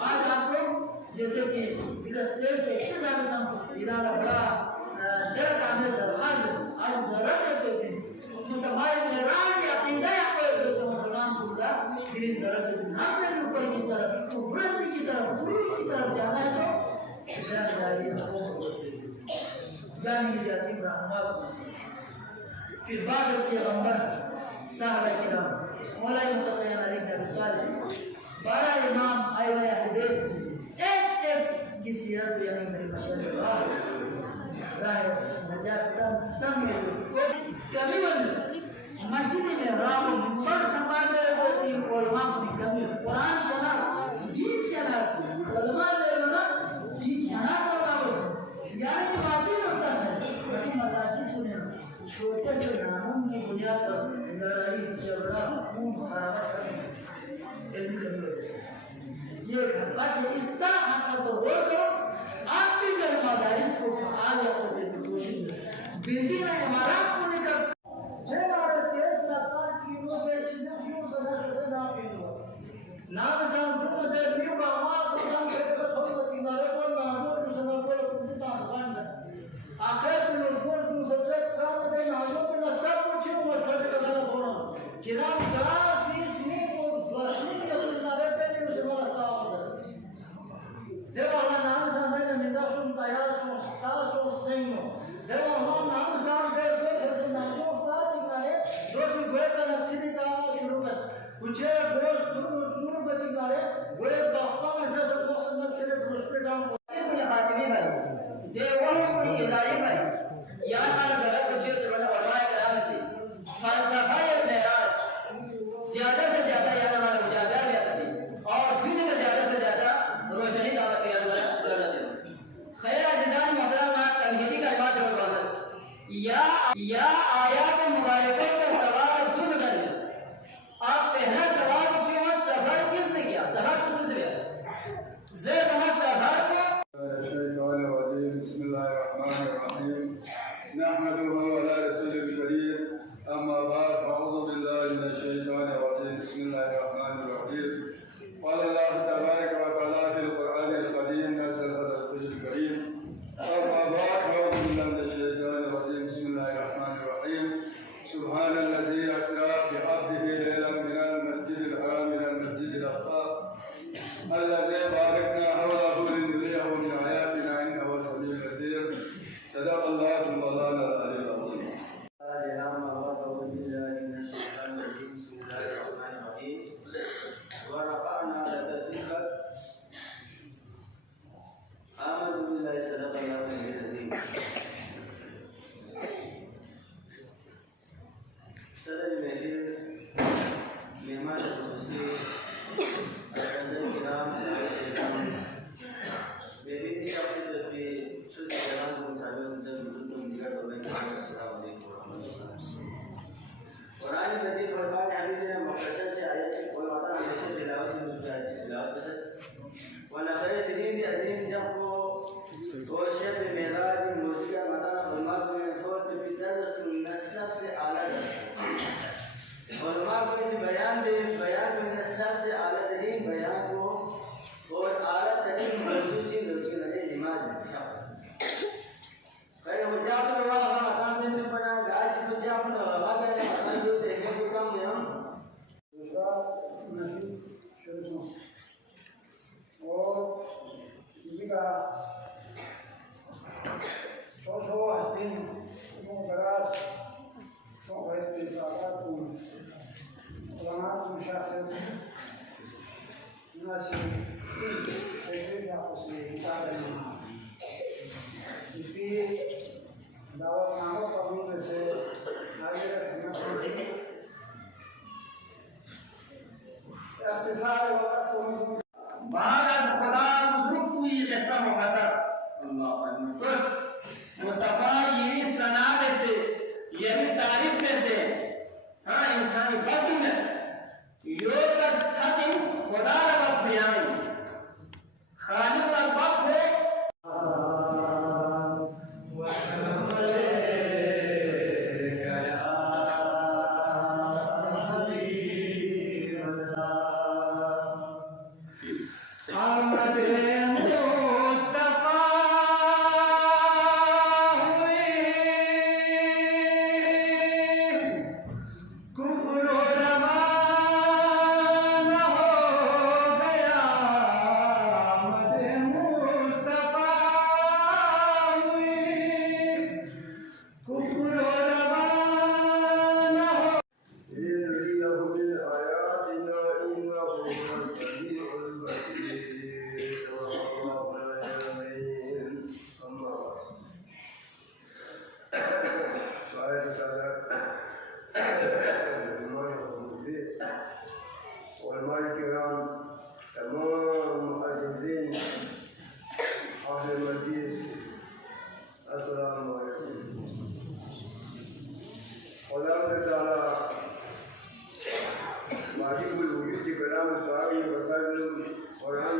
आज आपको जैसे कि स्टेज से इरादा बड़ा जरा कामिल दरबार आज जरा करते थे मुतमाइल मेराज या अकीदा या कोई तो मुसलमान दूसरा ग्रीन दरज नाम के ऊपर की तरफ ऊपर की तरफ पूरी की तरफ जाना है तो जारी जानी जाती ब्राह्मण फिर बाद में पैगंबर साहब किराम मौला मुतक़िन अलैहि 12 इमाम आए हुए हदीस एक एक की सीरत बयान करी माशाअल्लाह राह नजात तन कभी मस्जिद में राह पर संभालने को तीन उलमा की कमी कुरान शनास दीन शनास उलमा दीन शनास होगा यानी वाजिब होता है बड़ी मसाजिद सुने छोटे से नामों की बुनियाद पर लड़ाई झगड़ा खून खराबा ये बात इस तरह आपका तो हो तो आपकी जो मदारिस को फआल या कोशिश बिल्डिंग है हमारा पूरी कर जो हमारे देश सरकार चीनों से क्यों सदस्य ना पिनो नाम सांद्रो दे बियो का आवाज से हम के थोड़ा किनारे को नामो दूसरा को कुछ आसान आखिर में लोगों को सबसे काम दे नामो पे नस्ता को क्यों मत करना होना किराम का फीस में को बसने के किनारे पे नहीं उसे वाला देवा नाम सांगे निदा सुन तैयार सुन सारा सोचतेंगे देवा नाम सांगे से नामो साथ किनारे दोषी गोए का नक्शे का शुरू कर कुछ दोस्त दूर बची किनारे गोए दास्तान में ड्रेस को संदर्भ से प्रोस्पेक्ट डाउन ये खातिमी भाई देवा को इदारे भाई या हर जगह कुछ तो उलमाए कराम से फलसफा या मेराज ज्यादा से ज्यादा या हमारे मुजाहिदा में आती और दिन में ज्यादा से ज्यादा रोशनी दावत के अंदर जरूरत है खैर अजीजान मोहतरम ना तनकीदी का बात होगा या आयत मुबारकों का सवाल दूर कर ले आप पहला सवाल पूछिए मत सफर किसने किया सफर किसने किया ज़ेर नमस्त सफर को बिस्मिल्लाहिर्रहमानिर्रहीम नहमदुहु व अला रसूलिल करीम अम्मा बाद अऊज़ु बिल्लाहि मिनश शैतानिर रजीम बिस्मिल्लाहिर्रहमानिर्रहीम قال الله تبارك وتعالى في القرآن الكريم نزل رسول الكريم أما بعد أعوذ بالله من الشيطان الرجيم بسم الله الرحمن الرحيم سبحان الذي أسرى بعبده ليلا من المسجد الحرام إلى المسجد الأقصى الذي باركنا حوله لنريه من آياتنا إنه هو السميع البصير صدق الله مولانا العلي العظيم ورفعنا لك ذكرك آمنت بالله صدق الله العظيم सदर महफिल मेहमान खुसूसी अज़ीज़ किराम बेबी की शख्सियत पे शुद्ध जवान को साबित अंदर बुजुर्ग निकट हो गए अस्सलाम वालेकुम व रहमतुल्लाह कुरान मजीद फरमान हबीब ने मुक़द्दस से आयत और वादा हमेशा तिलावत में उसकी आयत तिलावत पसंद वाला खैर दिन अजीम जब को और शब मेराज मुझिया मता उलमा को थोड़ पे बिदरस नसब से आला उलमा को इस बयान में नसब से आला तरीन बयान को और आला तरीन मौजूद चीज उसकी नजर नमाज है खैर वो जाप के बाद हम अकाम में बना गाज को जाप ना बाबा के अकाम जो देखने को काम में हम दूसरा नसीब शुरू और इनका सो हस्तीन को गरास को है सादा को उलमा को शासन si Secretary ako si Tatay Mama. Iti dawat na ako pagod kasi nagirat na ako. اختصار وقت भारत खुदा बुजुर्ग हुई किस्सा मुखसर अल्लाह अकबर मुस्तफा यही सनाद से यही तारीफ में से हाँ इंसानी बस में यो तक था कि खुदा रब प्रियामी खालिक का वक्त है और